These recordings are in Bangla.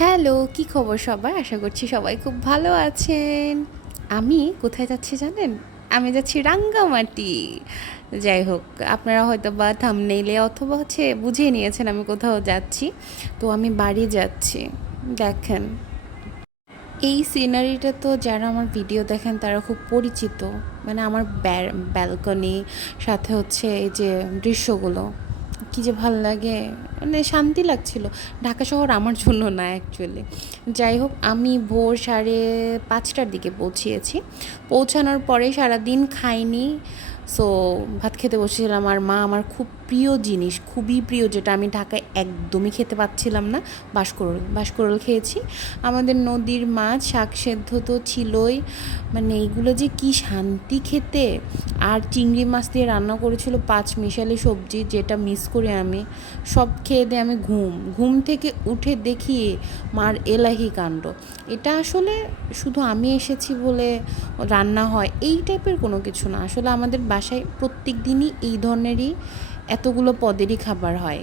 হ্যালো, কি খবর সবার? আশা করছি সবাই খুব ভালো আছেন। আমি কোথায় যাচ্ছি জানেন? আমি যাচ্ছি রাঙ্গামাটি। যাই হোক, আপনারা হয়তোবা থাম্বনেইলে অথবা বুঝিয়ে নিয়েছেন আমি কোথাও যাচ্ছি। তো আমি বাড়ি যাচ্ছি। দেখেন, এই সিনারিটা তো যারা আমার ভিডিও দেখেন তারা খুব পরিচিত। মানে আমার ব্যালকনি, সাথে এই যে দৃশ্যগুলো, কী যে ভাল লাগে, মানে শান্তি লাগছিল। ঢাকা শহর আমার জন্য না অ্যাকচুয়ালি। যাই হোক, আমি ভোর 5:30টার দিকে পৌঁছিয়েছি। পৌঁছানোর পরে সারাদিন খাইনি। সো ভাত খেতে বসেছিলাম, আর মা আমার খুব প্রিয় জিনিস, খুবই প্রিয়, যেটা আমি ঢাকায় একদমই খেতে পাচ্ছিলাম না, বাঁশকরল। বাঁশকরল খেয়েছি। আমাদের নদীর মাছ, শাক সেদ্ধ তো ছিলই, মানে এইগুলো যে কি শান্তি খেতে। আর চিংড়ি মাছ দিয়ে রান্না করেছিল পাঁচ মিশালি সবজি, যেটা মিস করি আমি। সব খেয়ে দিয়ে আমি ঘুম থেকে উঠে দেখি মার এলাহি কাণ্ড। এটা আসলে শুধু আমি এসেছি বলে রান্না হয় এই টাইপের কোনো কিছু না। আসলে আমাদের বাসায় প্রত্যেক দিনই এই ধরনেরই এতগুলো পদেরই খাবার হয়।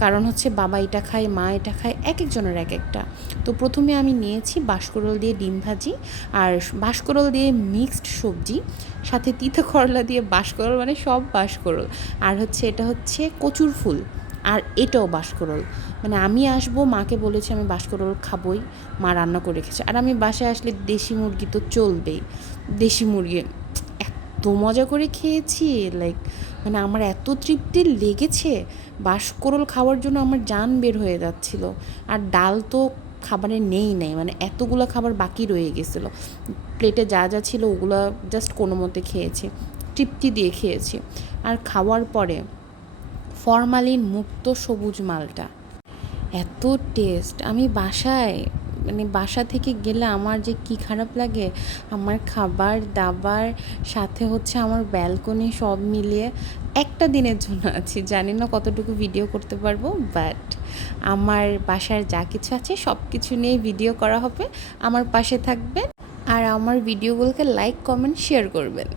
কারণ বাবা এটা খায়, মা এটা খায়, এক একজনের এক একটা। তো প্রথমে আমি নিয়েছি বাঁশকরল দিয়ে ডিম ভাজি, আর বাঁশকরল দিয়ে মিক্সড সবজি, সাথে তিতা করলা দিয়ে বাঁশকরল, মানে সব বাঁশকরল। আর এটা কচুর ফুল, আর এটাও বাঁশকরল। মানে আমি আসবো, মাকে বলেছি আমি বাঁশকরল খাবই, মা রান্না করে রেখেছে। আর আমি বাসায় আসলে দেশি মুরগি তো চলবেই। দেশি মুরগি এত মজা করে খেয়েছি, লাইক মানে আমার এত তৃপ্তি লেগেছে। বাঁশকরল খাওয়ার জন্য আমার জান বের হয়ে যাচ্ছিল। আর ডাল তো খাবারে নেই, মানে এতগুলো খাবার বাকি রয়ে গেছিলো। প্লেটে যা যা ছিল ওগুলো জাস্ট কোনো মতে খেয়েছি, তৃপ্তি দিয়ে খেয়েছি। আর খাওয়ার পরে ফরমালিন মুক্ত সবুজ মালটা, এত টেস্ট! আমি বাসায়, মানে বাসা থেকে গেলে আমার যে কি খারাপ লাগে, আমার খাবার দাবার সাথে আমার ব্যালকনি, সব মিলিয়ে একটা দিনের জন্য আছি। জানি না কতটুকু ভিডিও করতে পারবো, বাট আমার বাসার যা কিছু আছে সব কিছু নিয়ে ভিডিও করা হবে। আমার পাশে থাকবেন আর আমার ভিডিওগুলোকে লাইক, কমেন্ট, শেয়ার করবেন।